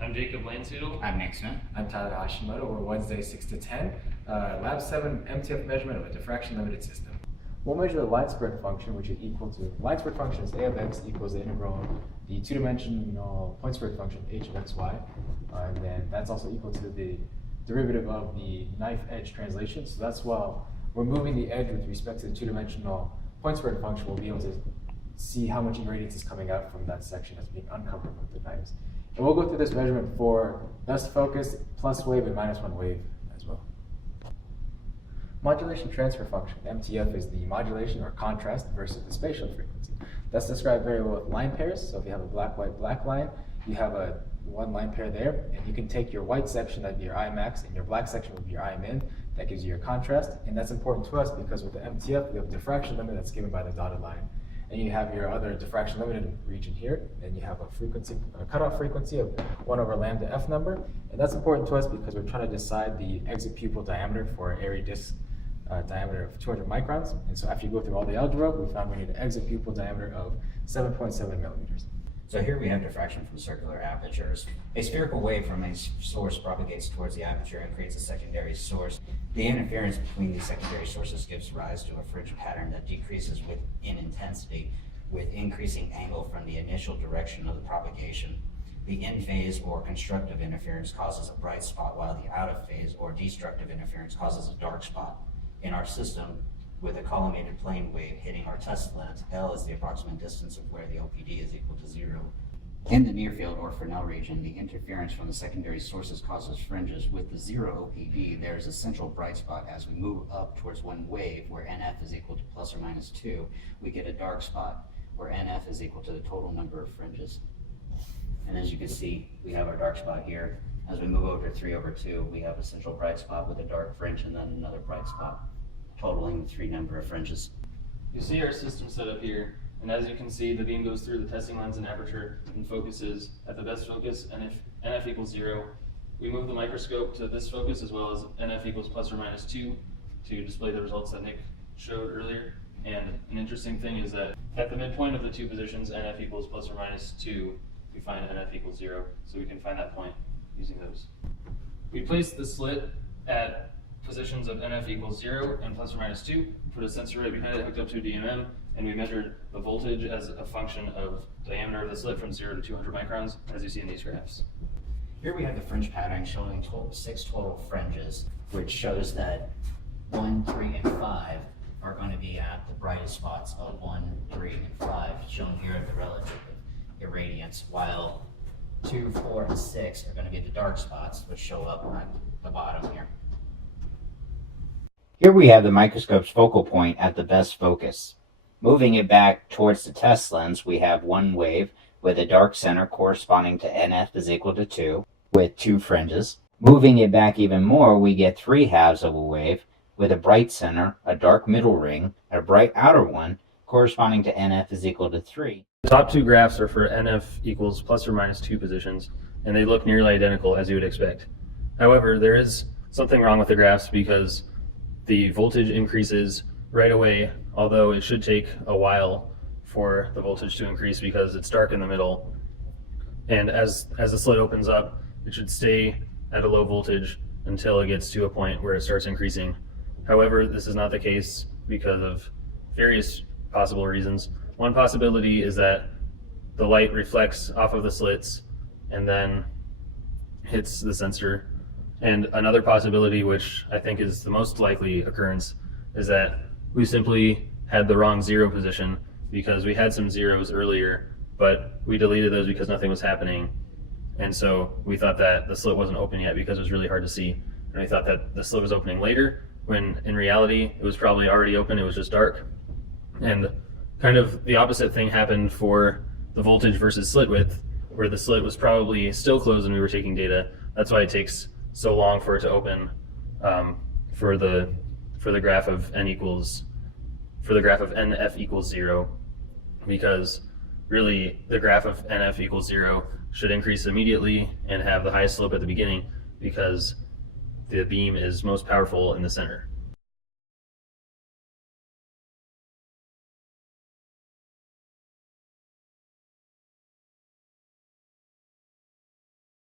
I'm Jacob Lansfield. I'm Nick Smith. I'm Tyler Hashimoto. We're Wednesday 6 to 10. Lab 7 MTF measurement of a diffraction limited system. We'll measure the line spread function, which is equal to, line spread function is a of x equals the integral of the two-dimensional point spread function h of xy. And then that's also equal to the derivative of the knife edge translation. So that's while we're moving the edge with respect to the two-dimensional point spread function, we'll be able to see how much irradiance is coming out from that section that's being uncovered with the knives. And we'll go through this measurement for best focus, plus wave, and minus one wave as well. Modulation transfer function, MTF, is the modulation or contrast versus the spatial frequency. That's described very well with line pairs. So if you have a black, white, black line, you have a one line pair there, and you can take your white section, that'd be your I max, and your black section would be your I min. That gives you your contrast, and that's important to us because with the MTF, we have a diffraction limit that's given by the dotted line. And you have your other diffraction limited region here, and you have a frequency, a cutoff frequency of 1 over lambda f number. And that's important to us because we're trying to decide the exit pupil diameter for an area disc diameter of 200 microns. And so after you go through all the algebra, we found we need an exit pupil diameter of 7.7 millimeters. So here we have diffraction from circular apertures. A spherical wave from a source propagates towards the aperture and creates a secondary source. The interference between these secondary sources gives rise to a fringe pattern that decreases in intensity with increasing angle from the initial direction of the propagation. The in-phase or constructive interference causes a bright spot, while the out-of-phase or destructive interference causes a dark spot. In our system, with a collimated plane wave hitting our test lens, L is the approximate distance of where the OPD is equal to 0. In the near field or Fresnel region, the interference from the secondary sources causes fringes. With the 0 OPD, there is a central bright spot. As we move up towards one wave, where NF is equal to plus or minus 2, we get a dark spot, where NF is equal to the total number of fringes. And as you can see, we have our dark spot here. As we move over to 3 over 2, we have a central bright spot with a dark fringe and then another bright spot, totaling the 3 number of fringes. You see our system set up here, and as you can see, the beam goes through the testing lens and aperture and focuses at the best focus, and if NF equals 0, we move the microscope to this focus as well as NF equals plus or minus 2 to display the results that Nick showed earlier. And an interesting thing is that at the midpoint of the two positions, NF equals plus or minus 2, we find NF equals 0, so we can find that point using those. We place the slit at positions of NF equals 0 and plus or minus 2, put a sensor right behind it hooked up to a DMM, and we measured the voltage as a function of diameter of the slit from 0 to 200 microns, as you see in these graphs. Here we have the fringe pattern showing 6 total fringes, which shows that 1, 3, and 5 are going to be at the brightest spots of 1, 3, and 5, shown here at the relative irradiance, while 2, 4, and 6 are going to be the dark spots, which show up at the bottom here. Here we have the microscope's focal point at the best focus. Moving it back towards the test lens, we have one wave with a dark center corresponding to NF is equal to 2, with 2 fringes. Moving it back even more, we get 3 halves of a wave with a bright center, a dark middle ring, and a bright outer one corresponding to NF is equal to 3. The top 2 graphs are for NF equals plus or minus 2 positions, and they look nearly identical as you would expect. However, there is something wrong with the graphs because the voltage increases right away, although it should take a while for the voltage to increase because it's dark in the middle. And as the slit opens up, it should stay at a low voltage until it gets to a point where it starts increasing. However, this is not the case because of various possible reasons. One possibility is that the light reflects off of the slits and then hits the sensor. And another possibility, which I think is the most likely occurrence, is that we simply had the wrong 0 position because we had some 0s earlier, but we deleted those because nothing was happening. And so we thought that the slit wasn't open yet because it was really hard to see. And we thought that the slit was opening later, when in reality it was probably already open, it was just dark. And kind of the opposite thing happened for the voltage versus slit width, where the slit was probably still closed when we were taking data. That's why it takes so long for it to open for the graph of NF equals 0, because really the graph of NF equals 0 should increase immediately and have the highest slope at the beginning because the beam is most powerful in the center.